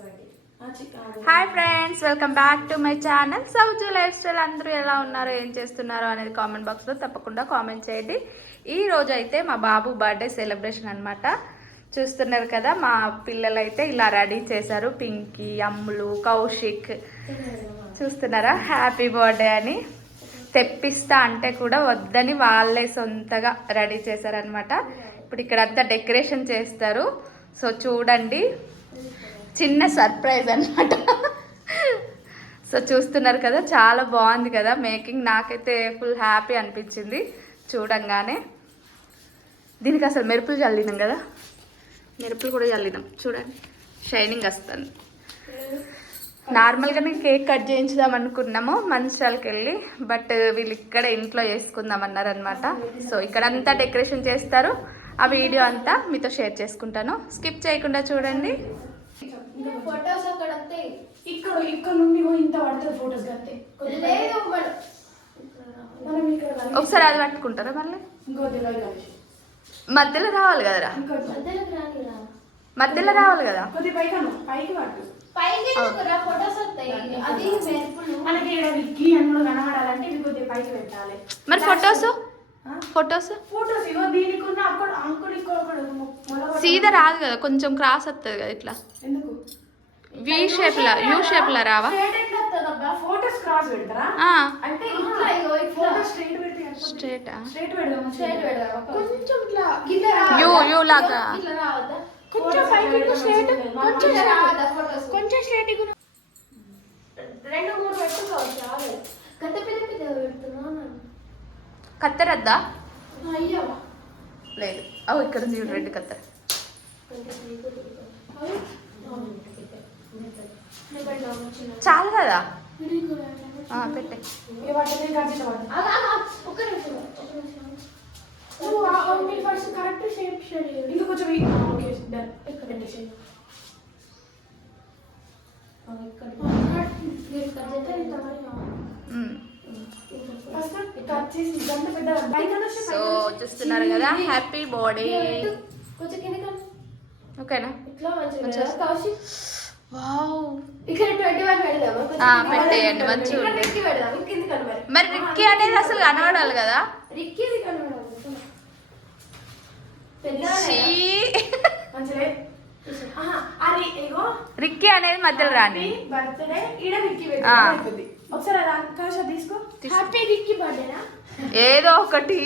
Hi friends, welcome back to my channel Souju life style. అందరూ ఎలా ఉన్నారో, ఏం చేస్తున్నారో అనేది కామెంట్ బాక్స్లో తప్పకుండా కామెంట్ చేయండి. ఈ రోజు అయితే మా బాబు బర్త్డే సెలబ్రేషన్ అనమాట. చూస్తున్నారు కదా, మా పిల్లలు అయితే ఇలా రెడీ చేశారు. పింకీ, అమ్ములు, కౌశిక్ చూస్తున్నారా, హ్యాపీ బర్త్డే అని. తెప్పిస్తా అంటే కూడా వద్దని వాళ్ళే సొంతగా రెడీ చేశారనమాట. ఇప్పుడు ఇక్కడ అంతా డెకరేషన్ చేస్తారు. సో చూడండి, చిన్న సర్ప్రైజ్ అనమాట. సో చూస్తున్నారు కదా, చాలా బాగుంది కదా మేకింగ్. నాకైతే ఫుల్ హ్యాపీ అనిపించింది చూడంగానే. దీనికి అసలు మెరుపులు చల్లినాం కదా, మెరుపులు కూడా చల్లినాం. చూడండి, షైనింగ్ వస్తుంది. నార్మల్గానే కేక్ కట్ చేయించుదాం అనుకున్నాము మంచిర్యాలకి వెళ్ళి, బట్ వీళ్ళు ఇక్కడ ఇంట్లో చేసుకుందాం అన్నారనమాట. సో ఇక్కడంతా డెకరేషన్ చేస్తారు. ఆ వీడియో అంతా మీతో షేర్ చేసుకుంటాను, స్కిప్ చేయకుండా చూడండి. ఫోటోస్ అక్కడ ఇక్కడ నుండి ఇంత పడుతుంది ఫోటోస్ అంతే. ఒకసారి అది పట్టుకుంటారా మళ్ళీ? మధ్యలో రావాలి కదరా, మధ్యలో రావాలి కదా. మరి ఫొటోస్ ఫొటోస్ సీదా రాదు కదా, కొంచెం క్రాస్ వస్తుంది కదా. ఇట్లా వి షేప్ లా, యూ షేప్ లా రావా? స్ట్రేటా? యూ యూ లాగా కత్తెరద్దా? లేదు, అవు ఇక్కడ ఉంది రెడ్ కత్తెర. చాలు కదా, పెట్టే. సో చూస్తున్నారు కదా, హ్యాపీ బర్త్డే. ఓకేనా? పెట్టేయండి మంచిగా. మరి రిక్కీ అనేది అసలు కనబడాలి కదా. రిక్కీ అనేది మధ్యలో రాని. ఏదో ఒకటి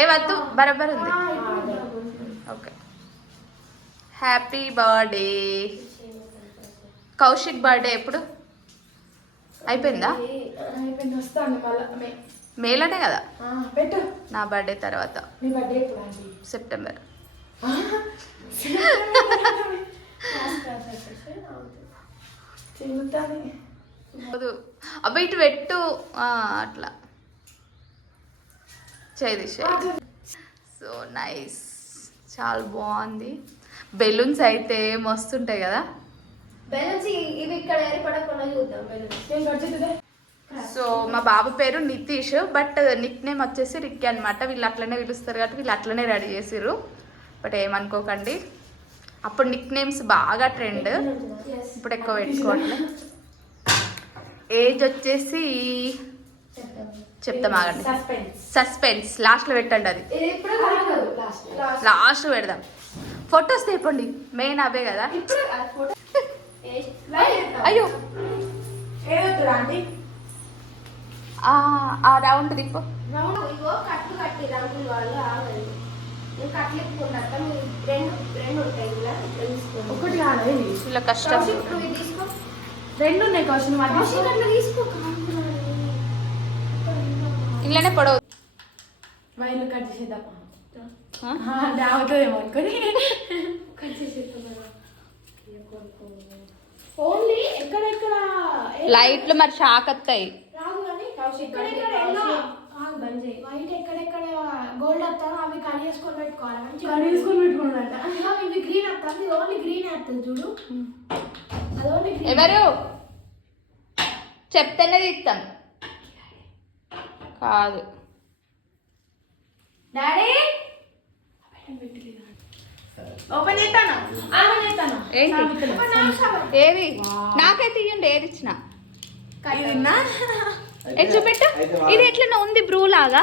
ఏ వద్దు, బరాబర్ ఉంది. Okay, happy birthday. Kaushik birthday ఎప్పుడు అయిపోయిందా? మేలోనే కదా. నా బర్త్డే తర్వాత సెప్టెంబర్. అబ్బాయి ఇటు పెట్టు, అట్లా చేది. సో నైస్, చాలా బాగుంది. బెలూన్స్ అయితే మస్తుంటాయి కదా. సో మా బాబు పేరు నితీష్, బట్ నిక్ నేమ్ వచ్చేసి రిక్కీ అనమాట. వీళ్ళు అట్లనే పిలుస్తారు కాబట్టి వీళ్ళు అట్లనే రెడీ చేసిర్రు. బట్ ఏమనుకోకండి, అప్పుడు నిక్ నేమ్స్ బాగా ట్రెండ్, ఇప్పుడు ఎక్కువ పెట్టుకోవట్లేదు. ఏజ్ వచ్చేసి చెప్తాం, ఆగండి. సస్పెన్స్ లాస్ట్లో పెట్టండి, అది లాస్ట్ పెడదాం. ఫొటోస్ తీపండి, మెయిన్ అవే కదా. అయ్యో, ఆ రౌండ్ తిప్పు. ఇలా కష్టం. రెండు ఉన్నాయి క్వశ్చన్, ఇలానే పొడవు. వైర్లు కట్ చేసేద్దామా? అవుతుందేమో అనుకొని కట్ చేసేద్దాం. ఓన్లీ ఎక్కడెక్కడ లైట్లు మరి షాక్ వస్తాయి. వైట్ ఎక్కడెక్కడ గోల్డ్ వస్తారో అవి కట్ చేసుకొని పెట్టుకోవాలి. కట్ చేసుకొని పెట్టుకోవాలంట. ఇవి గ్రీన్ వస్తుంది, ఓన్లీ గ్రీన్ వస్తుంది చూడు. ఎవరు చెప్తేనే తీస్తాం కాదు. డాడీ ఓపెన్ చేస్తానా ఆమె చేస్తానా ఏంటి ఏది నాకే తీయండి ఏది ఇచ్చిన చూపెట్టు ఇది ఎట్లా ఉంది బ్రూ లాగా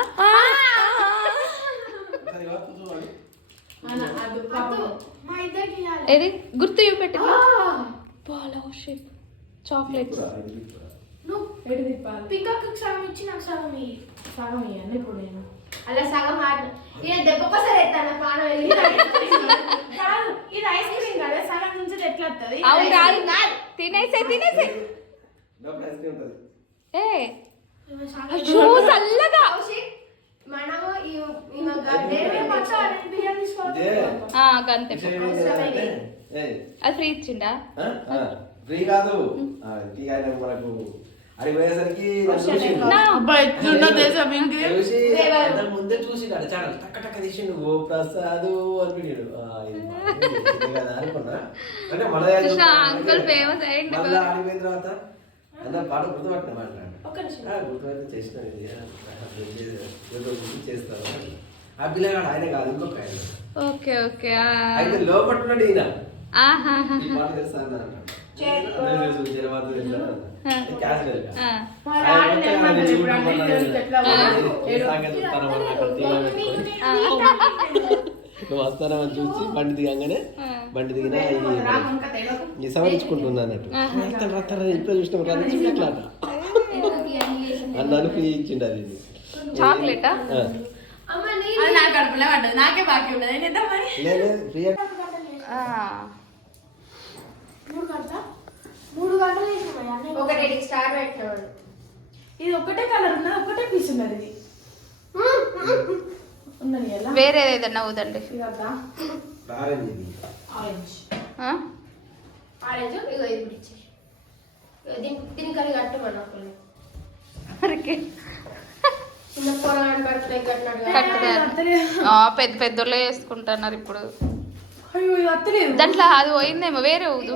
మా ఇద్దరికి ఏది గుర్తు చూపెట్టు చాక్లెట్స్ నువ్వు పింకకు సగం ఇచ్చి నాకు సగం ఇయ్యి సగం ఇవ్వండి ఇప్పుడు నేను అలా సగం ఆడిన ఈయన దెబ్బకోసారి ఎత్తాను పాన వెళ్ళి కాదు ఇది ఐస్ క్రీమ్ కదా సగం నుంచి ఎట్లా వస్తుంది అవును కాదు తినేసే ఏ షూస్ అల్లగా మనము బిర్యానీ తీసుకోవాలి గంతే అది ఫ్రీ ఇచ్చిండా ఫ్రీ కాదు మనకు అది పోయేసరికి ముందే చూసి చాలా టక్క టక్క తీసి నువ్వు ప్రసాదు అనిపించాడు అనుకున్నా అంటే అంకుల్ ఫేమస్ అయ్యింది మళ్ళీ ఆడిపోయిన తర్వాత అన్న పాట గుర్తుపట్టిన మాట్లాడు గుర్తుపట్టి చేసిన చేస్తాను ఆ పిల్లగాడు ఆయన కాదు ఇంకొక ఆయన ఓకే ఓకే అయితే లోపట్టున్నాడు ఈయన ఆహా ఈ పాట తెలుసా అన్న నువ్వు వస్తానని చూసి బండి దిగంగానే బండి దిగిన ఈ సవరించుకుంటున్నా అన్నట్టు రత్తారా ఇంట్లో చూసిన రాదు ఇట్లా అన్నాను ఫ్రీ ఇచ్చిండు అది చాక్లెటా నాకు కడుపులో పడ్డది నాకే బాకీ ఉండదు ఫ్రీ మూడు గంటలు వేసినాయి ఒకటి స్టార్ట్ పెట్టినాడు ఇది ఒకటే కలర్ ఉన్నది ఒకటే పీస్ ఉన్నది ఇది ఉన్నది ఎలా వేరే ఏదైనా ఊదండి ఆరెంజ్ ఆరెంజ్ ఇగో ఇది పిచ్చి దీని కలి కట్టమన్నా చిన్న పొరగాని బట్టలు పెద్ద పెద్దోళ్ళే వేసుకుంటున్నారు ఇప్పుడు అయ్యో ఇది అత్తలేదు దాంట్లో అది పోయిందేమో వేరే ఊదు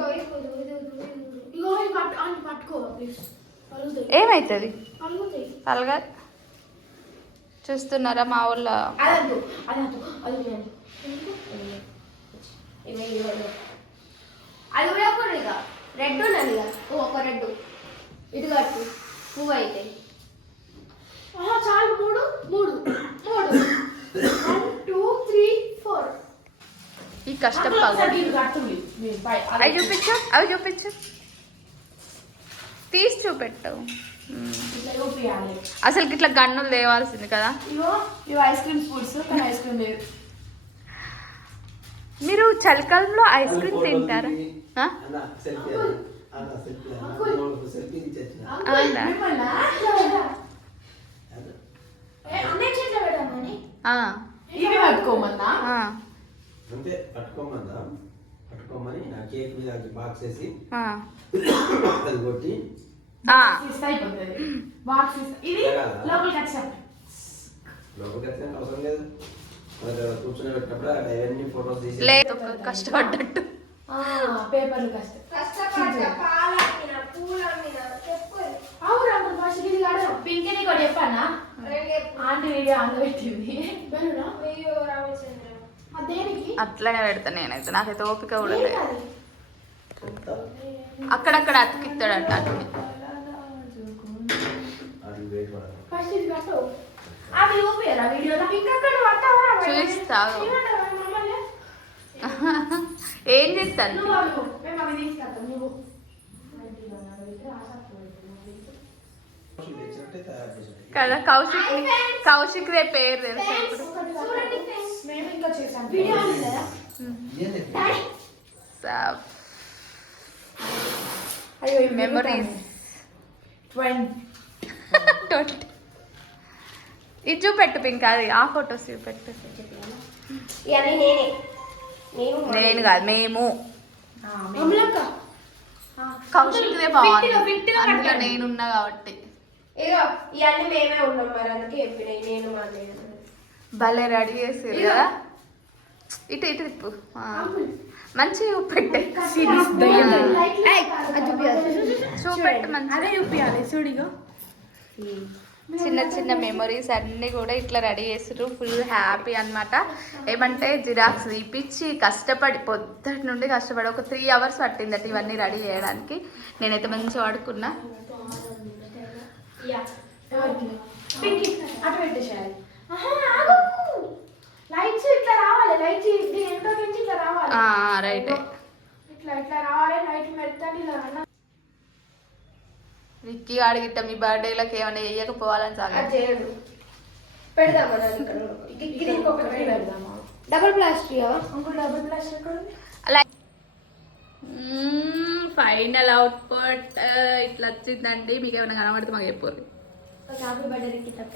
ఏమైతుంది అలాగా చూస్తున్నారా మా ఊళ్ళ అది కూడా ఇక రెడ్ ఉన్నది ఇక ఒక రెడ్ ఇది కట్టు పువ్వు అయితే చాలు మూడు మూడు మూడు 1 2 3 4 ఈ కష్టం అవి చూపించు అవి చూపించు తీసి చూపెట్టు అసలు ఇట్లా గన్నులు తేవాల్సింది కదా ఐస్ క్రీమ్ స్పూన్స్ కానీ ఐస్ క్రీమ్ లేదు మీరు చలికాలంలో ఐస్ క్రీమ్ తింటారా ఇవి పట్టుకోమన్నా అంటే పట్టుకోమని నా కేక్ మీద బాక్స్ వేసి అది కొట్టి లోపలికి అవసరం లేదు కూర్చొని పెట్టినప్పుడు అవన్నీ ఫొటోస్ తీసి లేదు కష్టపడ్డట్టు పేపర్లు పింకిని కూడా చెప్పానా ఆంటీ వీడియో ఆన్ పెట్టింది అట్లనే పెడతా నేనైతే నాకైతే ఓపిక కూడా లేదు అక్కడక్కడ అతికిస్తాడట అటుని చూస్తావు ఏం చేస్తాను కదా కౌశిక్ దే పేరు తెలుసా ఇప్పుడు మెమరీస్ ఇది చూపెట్టు పింక్ అది ఆ ఫొటోస్ చూపెట్టు నేను కాదు మేము కౌశిక్దే బాగుంది అందులో నేనున్నా కాబట్టి ఇవన్నీ మేమే ఉన్నాం మరి అందుకే చెప్పినాయి నేను భలే రెడీ చేసారు కదా ఇటు ఇటు తిప్పు మంచిగా చూపెట్టే చూపెట్టు మంచి అదే చూపించాలి చూడిగా చిన్న చిన్న మెమొరీస్ అన్నీ కూడా ఇట్లా రెడీ చేసారు. ఫుల్ హ్యాపీ అన్నమాట. ఏమంటే జిరాక్స్ తీపిచ్చి కష్టపడి పొద్దుటి నుండి కష్టపడి ఒక 3 hours పట్టిందట ఇవన్నీ రెడీ చేయడానికి. నేనైతే మంచిగా వాడుకున్నా. లైట్స్ ఇట్లా రావాలి, లైట్స్ ఎంతో నుంచి ఇట్లా రావాలి. రైట్. ఇట్లా ఇట్లా రావాలి, లైట్ పెడతాను ఇలా. విక్కీ అడిగిట్ట మీ బర్త్డేలకు ఏమైనా వేయకపోవాలని సార్ చేయడు. పెడదామా డబుల్ ప్లాస్టిక్ ఇంకో డబుల్ ప్లాస్టిక్ అలా. ఫైనల్ అవుట్పుట్ ఇట్లా వచ్చిందండి. మీకు ఏమైనా కనబడితే మాకు చెప్పండి. హ్యాపీ బర్త్డేకి తప్ప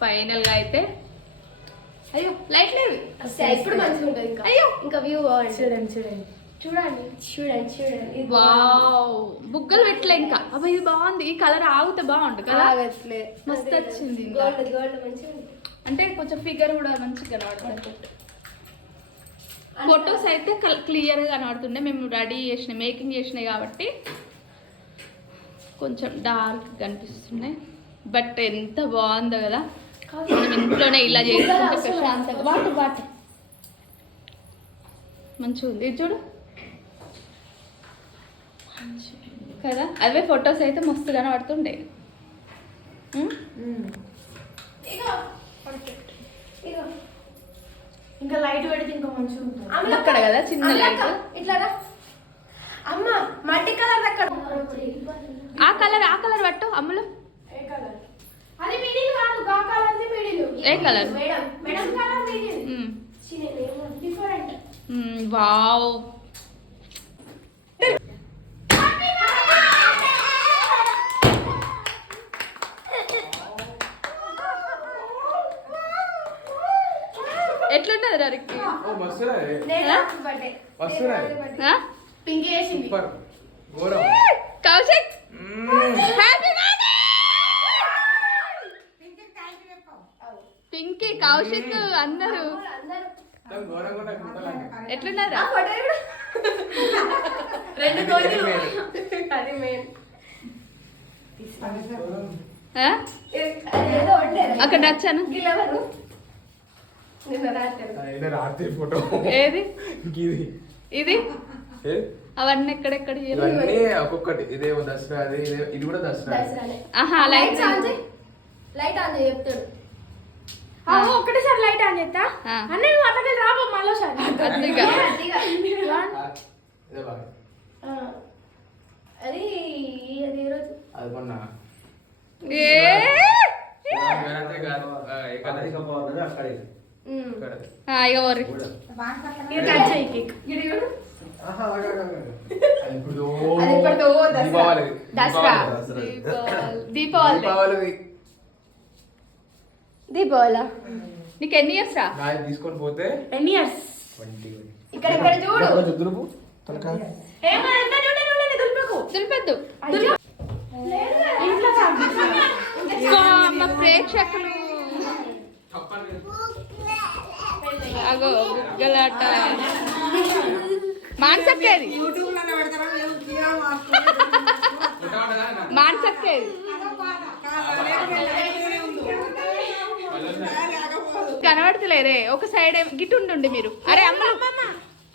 ఫైనల్ గా అయితే అయ్యో లైట్ లేవు. ఇప్పుడు మంచిగా ఉంటుంది. ఇంకా అయ్యో ఇంకా వ్యూ బాగుంది. చూడండి చూడండి చూడండి చూడండి చూడండి. వావ్, బుగ్గలు పెట్టలే ఇంకా. అబ్బా ఇది బాగుంది. ఈ కలర్ ఆగితే బాగుంటుంది కదా. ఆగట్లే, మస్తు వచ్చింది. గోల్డ్ గోల్డ్ మంచిగా ఉంది. అంటే కొంచెం ఫిగర్ కూడా మంచిగా కనబడుతుంది. ఫొటోస్ అయితే క్లియర్గా కనబడుతుండే. మేము రెడీ చేసినాయి, మేకింగ్ చేసినాయి కాబట్టి కొంచెం డార్క్ కనిపిస్తున్నాయి. బట్ ఎంత బాగుందో కదా. మనం ఇంట్లోనే ఇలా చేసుకుంటే ప్రశాంతంగా. వాటర్ వాటర్ మంచిగా ఉంది. ఇది చూడు కదా. అవే ఫొటోస్ అయితే మస్తు కనబడుతుండే. ఇంకా లైట్ పెడితే ఇంకా మంచిగా ఉంటుంది. అక్కడ కదా చిన్న లైట్. ఇట్లా అమ్మ మట్టి కలర్ అక్కడ. ఆ కలర్ పట్టు అమ్ములు. ఏ కలర్? అది మిడిల్ కాదు, గా కలర్ ది మిడిల్. ఏ colour? Madam madam colour middle. Different. Wow. ఎట్లుంటది రికి? పింక్ వేసింది. Kaushik happy birthday. పింకీ కౌశిక్ అందరూ ఎట్లున్నారా? రెండు కోట్లు. అది మెయిన్. అక్కడ నచ్చాను. రాత్రి ఫోటో ఏది ఇది? అవన్నీ ఎక్కడెక్కడ ఇవన్నీ ఒక్కొక్కటి. ఇదేమో దసరా, అది ఇది కూడా దసరా. ఆహా లైట్ లైట్ ఆన్ చేయి చెప్తాడు. ఒకటేసారి లైట్ ఆన్ చేస్తా అన్న. నువ్వు అతకి రాబో మళ్ళీసారి. అది అది ఈరోజు అది మొన్న దీపావళి. దీపావళి నీకు ఎన్ని ఇయర్స్ రా? తీసుకొని పోతే ఎన్ని ఇయర్స్? ఇక్కడ ఇక్కడ చూడు. దులుపు దులిపెద్దు. మా ప్రేక్షకులు అగో బుగ్గలాట. మాన్సక్కేది మాన్సక్కేది కనబడతలేరే. ఒక సైడ్ గిట్టుండి మీరు. అరే అమ్మ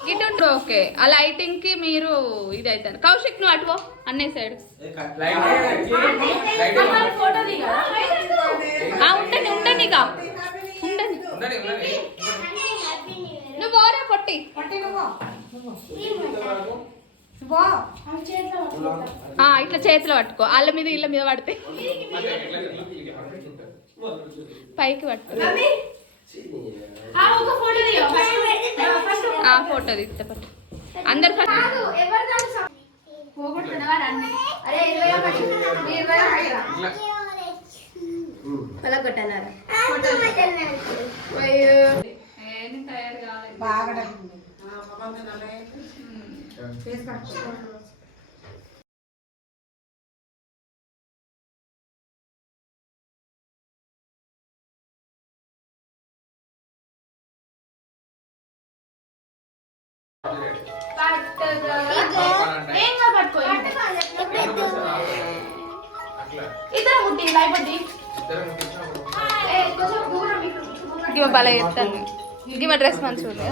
గిట్టుండు. ఓకే ఆ లైటింగ్ కి మీరు ఇది అవుతాను. కౌశిక్ నువ్వు అటువో అన్నయ్య సైడ్. ఉండని ఉండని ఇక ఉండని. నువ్వు పోరా పొట్టి. ఇట్లా చేతిలో పట్టుకో. వాళ్ళ మీద ఇళ్ళ మీద పడితే పైకి పట్టు. ఫోటో తీస్తా పట్టు. అందరు బాగా ఏంగా పట్టుకో అట్లా ఇద్దరు ముట్టి భయపడి ఇద్దరు ముట్టించినప్పుడు కొంచెం దూరం ఇవ బల ఎత్తాను ఇవ డ్రెస్ మంచిగా ఉంది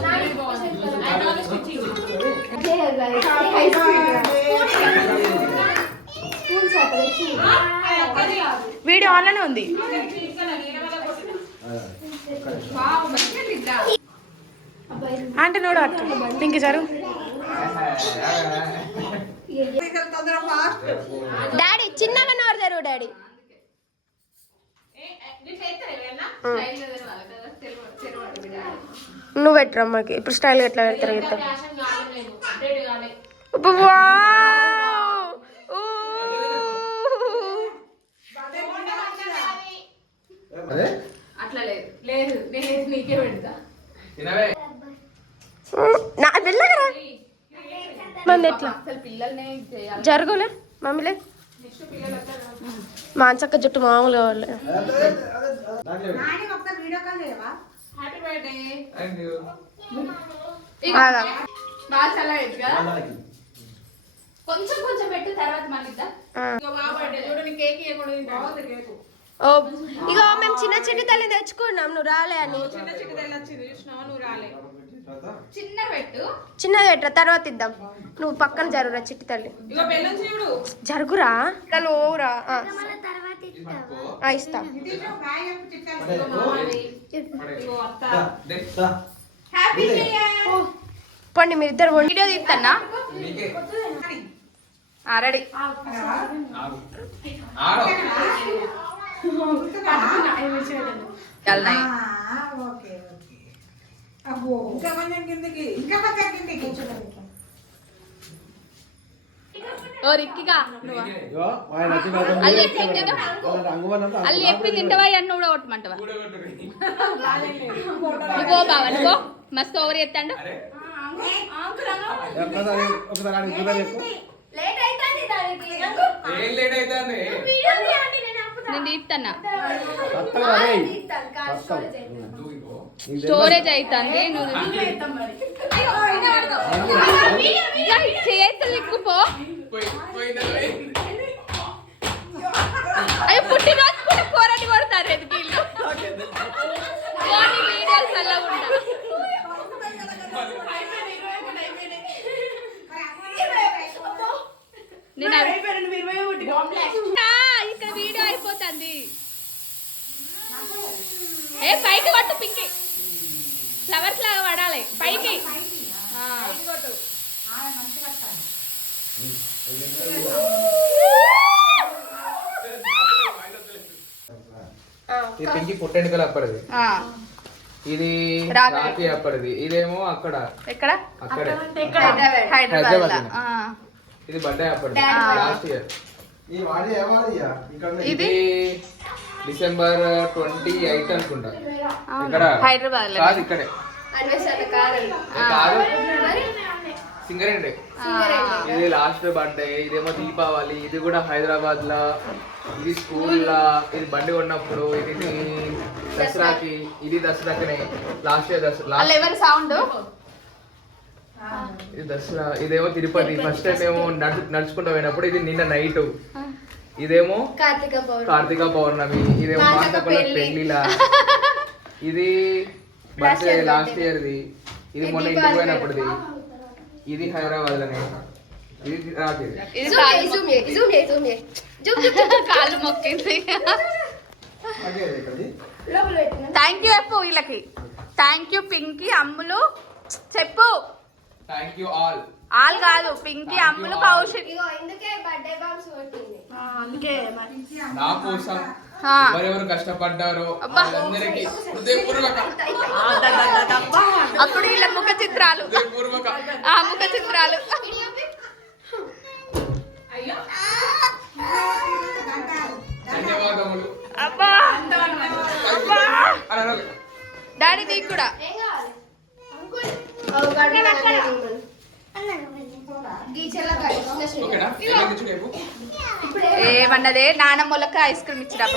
వీడియో ఆన్లోనే ఉంది అంటే నోడు అట్లా ఇంక జరుగు డాడీ చిన్నగా నోరు తెరువు డాడీ నువ్వు పెట్టరమ్మకి ఇప్పుడు స్టైల్ ఎట్లా పెడతారు చెప్తా అట్లా లేదు లేదు నేను నీకే పెడతా తినవే నా వెళ్ళగరా మంది ఎట్లా అసలు పిల్లల్ని చేయాలి జరుగులే మమ్మీలే మాంచక్క జుట్టు మామూలుగా వాళ్ళే హ్యాపీ బర్త్డే థ్యాంక్ యూ బాగా చల్లగా కదా కొంచెం కొంచెం పెట్టు తర్వాత మళ్ళీ ఇద్దా బాగా బర్త్డే చూడండి కేక్ ఇవ్వకూడదు బాగుంది కేక్ ఓ ఇగో మేము చిన్న చిట్టి తల్లి తెచ్చుకున్నాం నువ్వు రాలే అని చిన్న చిన్న తెల్ల వచ్చింది చూసినావా నువ్వు రాలే చిన్న పెట్టు చిన్నది పెట్టరా తర్వాత ఇద్దాం నువ్వు పక్కన జరుగురా చిట్టి తల్లి ఇగో బెల్లం చూడు జరుగురా తను ఓరా ఇస్తా ఇగో మామది ఇగో అత్త హ్యాపీ న్యూ ఇయర్ పండి మీరు ఇద్దరు వీడియో తీస్తానా నీకే రెడీ ఆడో ఓ రిక్కిగా అల్లి చెప్పి తింటావా అన్న కూడా కొట్టమంటావా నువ్వు బావా నువ్వు మస్తు ఓవర్ చేస్తాడు ఏం లేట్ అవుతుంది నేను తీస్తానా స్టోరేజ్ అవుతుంది చేతులు ఎక్కుపో అయ్యో పుట్టినరోజు కూడా కూరని కొడతారు ఎదిగిళ్ళు వీడియోస్ అలా ఉంటా ఇక్కడ వీడియో అయిపోతుంది ఏ పైకి కొట్టు పింకి ఫ్లవర్స్ లాగా పడాలి పైకి ఈ పింకి పుట్టెండుకలు అప్పటిది ఇది రాఖీ అప్పటిది ఇదేమో అక్కడ ఎక్కడ అక్కడే హైదరాబాద్ ఇది బర్త్డే అప్పటిది లాస్ట్ ఇయర్ ఇది డిసెంబర్ 28 అనుకుంటా ఇక్కడ హైదరాబాద్ కాదు ఇక్కడే కాదు సింగరేండి ఇది లాస్ట్ బర్త్డే ఇదేమో దీపావళి ఇది కూడా హైదరాబాద్ లా ఇది స్కూల్ లా ఇది బండి కొన్నప్పుడు ఇది దసరాకి ఇది దసరాకనే లాస్ట్ ఇయర్ దసరా సౌండ్ ఇది దసరా ఇదేమో తిరుపతి ఫస్ట్ టైం ఏమో నడుచుకుంటూ పోయినప్పుడు ఇది నిన్న నైట్ ఇదేమో కార్తీక పౌర్ణమి ఇదేమో మాతకుల పెళ్లిలా ఇది బర్త్డే లాస్ట్ ఇయర్ది ఇది మొన్న ఇంటికి పోయినప్పుడుది ఇది హైదరాబాద్ లోనే ఇది రాకేది కాళ్ళు మొక్కింది థ్యాంక్ యూ చెప్పు వీళ్ళకి థ్యాంక్ యూ పింకీ అమ్ములు చెప్పు థ్యాంక్ యూ ఆల్ ఆల్ కాదు పింకీ అమ్ములు కౌశిక్ అందుకే నా కోసం ఎవరెవరు కష్టపడ్డారో వాళ్ళందరికీ హృదయపూర్వక అప్పుడు వీళ్ళ ముఖ చిత్రాలు హృదయపూర్వక ముఖ చిత్రాలు ధన్యవాదములు అబ్బా డాడీ నీకు కూడా ఓకేనా ఏమన్నదే నానమ్మలకి ఐస్ క్రీమ్ ఇచ్చిరా